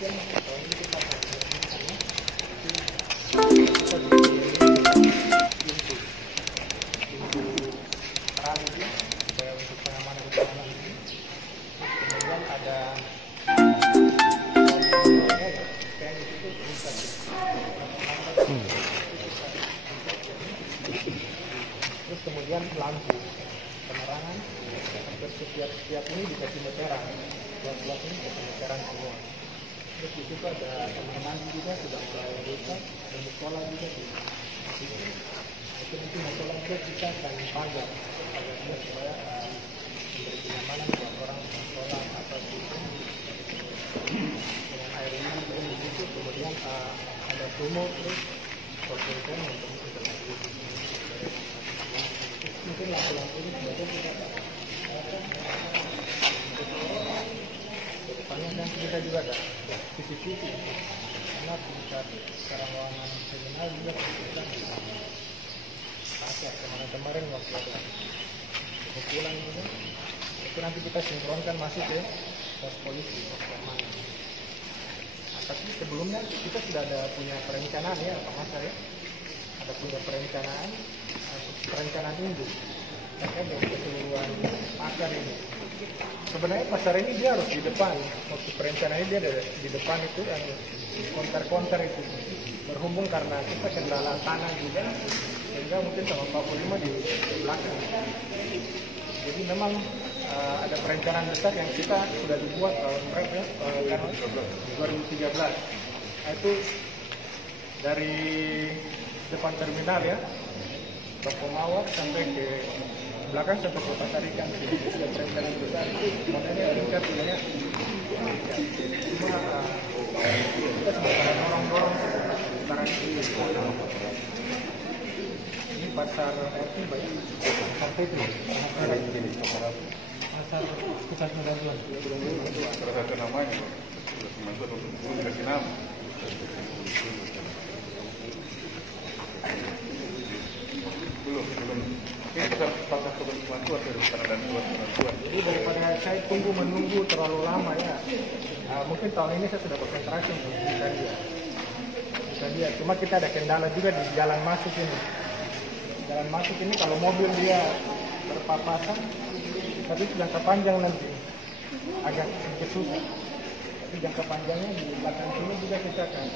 kecil, kalau ini kita pakai karena terang itu supaya untuk pengamanan ini. Kemudian ada terus kemudian lampu penerangan hampir setiap ini dikasih meteran, blok ini dikasih meteran semua. Terus di situ ada teman-teman juga sudah mulai rusak dan sekolah juga di situ. Itu nanti masalah itu kita akan pagar supaya memberi kenyamanan buat orang sekolah atau itu dengan air ini di situ. Kemudian ada sumur terus konsultan untuk mungkin lampu-lampu ini sebagai kita depannya dan kita juga ada CCTV karena saat sekarang ruangan kriminal juga kita pasar kemarin waktu ada pukulan gitu itu nanti kita sinkronkan masuk ke pos polisi pos keamanan. Tapi sebelumnya kita sudah ada punya perencanaan ya Pak Masar ya, ada punya perencanaan induk terkait dengan keseluruhan pasar ini. Sebenarnya pasar ini dia harus di depan, waktu perencanaannya dia ada di depan itu yang konter itu. Berhubung karena kita kendala tanah juga, sehingga mungkin sama 45 di belakang. Jadi memang ada perencanaan besar yang kita sudah dibuat tahun berapa ya? 2013. Nah, itu dari depan terminal ya, Toko Mawar sampai ke belakang sampai ke pasar ikan. Sudah perencanaan besar itu modelnya tingkat sebenarnya. Cuma kita sebenarnya dorong sekarang ini pasar itu banyak sampai itu pasar pusat perdagangan salah satu namanya masuk kasih nama belum ini pasar kebantuan dari Kanada dan bantuan. Jadi daripada saya menunggu terlalu lama ya, mungkin tahun ini saya sudah konsentrasi untuk bisa dia. Cuma kita ada kendala juga di jalan masuk ini. Jalan masuk ini kalau mobil dia berpapasan, tapi jangka panjang nanti agak sedikit susah. Tapi jangka panjangnya di belakang sini juga kita akan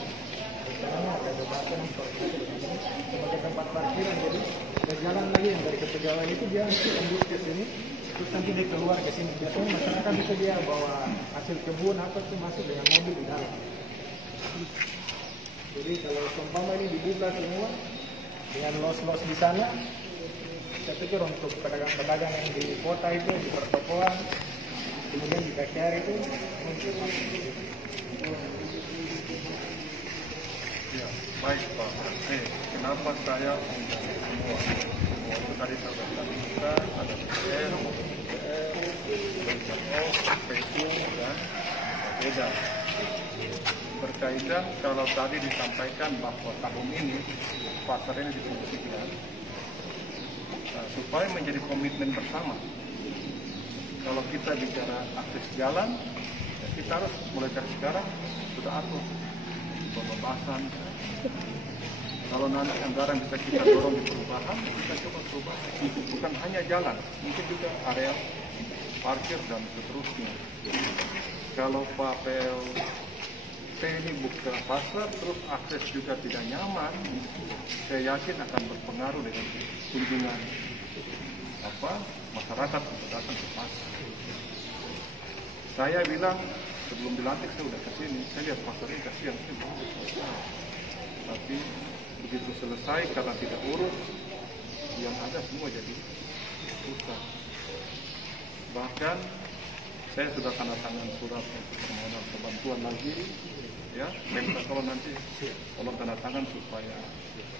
rencananya akan berbahasa sebagai tempat parkiran. Jadi ada jalan lagi yang dari Kepegawaian itu dia tembus ke sini, terus nanti dia keluar ke sini. Biasanya masyarakat bisa dia bawa hasil kebun apa tuh masuk dengan mobil di dalam. Jadi kalau seumpama ini dibuka semua dengan los-los di sana, saya pikir untuk pedagang-pedagang yang di kota itu, di pertokoan, kemudian di KKR itu mungkin ya, baik Pak. Kenapa saya semua itu tadi saya sudah katakan ada PL, PSU dan beda. Berkaitan kalau tadi disampaikan bahwa tahun ini pasar ini difungsikan supaya menjadi komitmen bersama. Kalau kita bicara akses jalan, ya kita harus mulai dari sekarang sudah atur pembebasan. Kalau nanti anggaran bisa kita dorong di perubahan, kita coba perubahan. Bukan hanya jalan, mungkin juga area parkir dan seterusnya. Kalau Pak PLT ini buka pasar, terus akses juga tidak nyaman, saya yakin akan berpengaruh dengan kunjungan masyarakat untuk datang ke pasar. Saya bilang sebelum dilantik saya sudah kesini, saya lihat pasar ini kasihan, ini bagus. Tapi begitu selesai karena tidak urus, yang ada semua jadi susah. Bahkan saya sudah tanda tangan surat untuk permohonan bantuan lagi, ya. Minta kalau nanti tolong tanda tangan supaya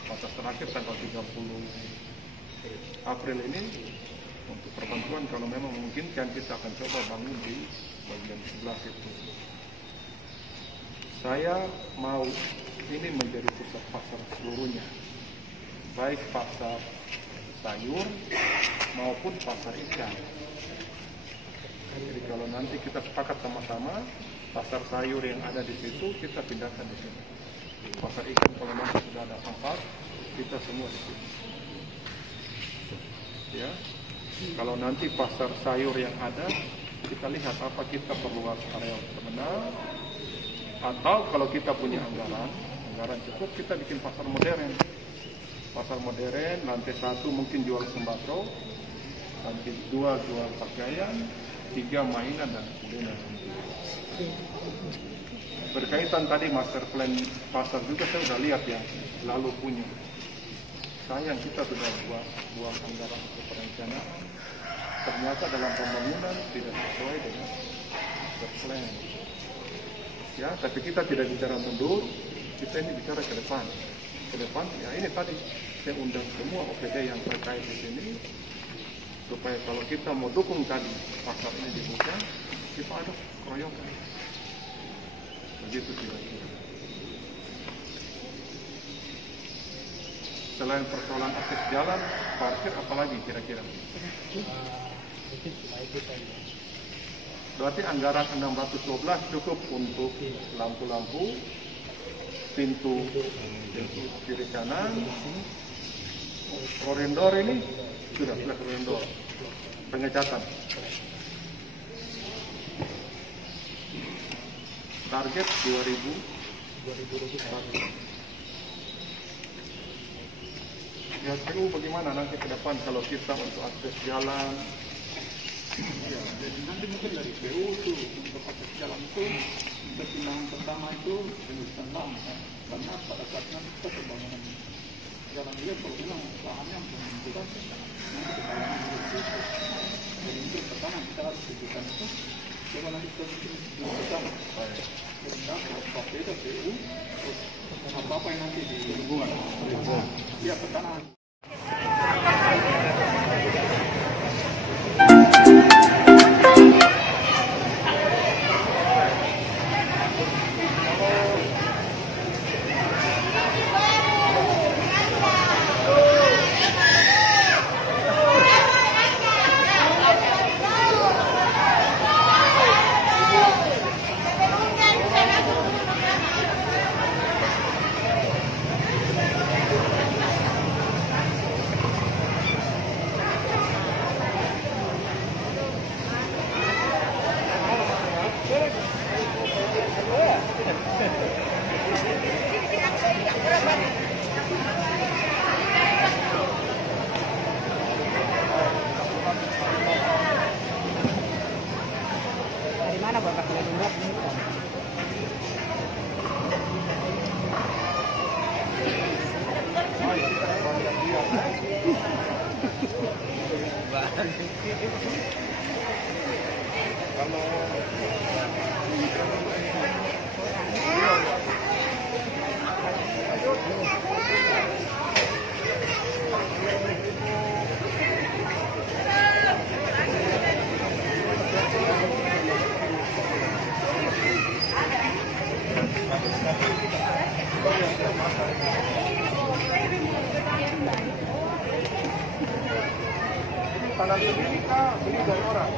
batas terakhir tanggal 30 April ini untuk perbantuan kalau memang memungkinkan kita akan coba bangun di bagian sebelah itu. Saya mau ini menjadi pusat pasar seluruhnya, baik pasar sayur maupun pasar ikan. Jadi kalau nanti kita sepakat sama-sama pasar sayur yang ada di situ kita pindahkan di sini. Pasar ikan kalau nanti sudah ada tempat, kita semua di sini. Ya, kalau nanti pasar sayur yang ada, kita lihat apa kita perluas area terminal, atau kalau kita punya anggaran cukup, kita bikin pasar modern. Pasar modern, lantai 1 mungkin jual sembako, lantai 2 jual pakaian, 3 mainan dan kuliner. Berkaitan tadi master plan pasar juga saya sudah lihat yang lalu punya. Sayang kita sudah buang anggaran untuk perencanaan. Ternyata dalam pembangunan tidak sesuai dengan master plan. Ya, tapi kita tidak bicara mundur, kita ini bicara ke depan. Ke depan, ya ini tadi saya undang semua OPD yang terkait di sini, supaya kalau kita mau dukung tadi pasar ini dibuka, kita ada keroyokan. Begitu kira-kira. Selain persoalan akses jalan, parkir apalagi kira-kira? Berarti anggaran 612 cukup untuk lampu-lampu, pintu kiri kanan, koridor ini sudah koridor, pengecatan. Target 2000. Ya, PU bagaimana nanti ke depan kalau kita untuk akses jalan? Ya, jadi nanti mungkin dari PU itu untuk akses jalan itu pertimbangan pertama itu penyusunan lama kan? Karena pada saat nanti kita pembangunan jalan dia kalau bilang lahannya menentukan nanti pembangunan itu. Jadi itu pertama kita harus tunjukkan itu. Coba nanti kita bikin bersama. Kemudian KPU dan PU terus apa yang nanti di hubungan. Ya pertama. Mana Bapak Kelenggat ini? Kanan kiri kita beli dari orang.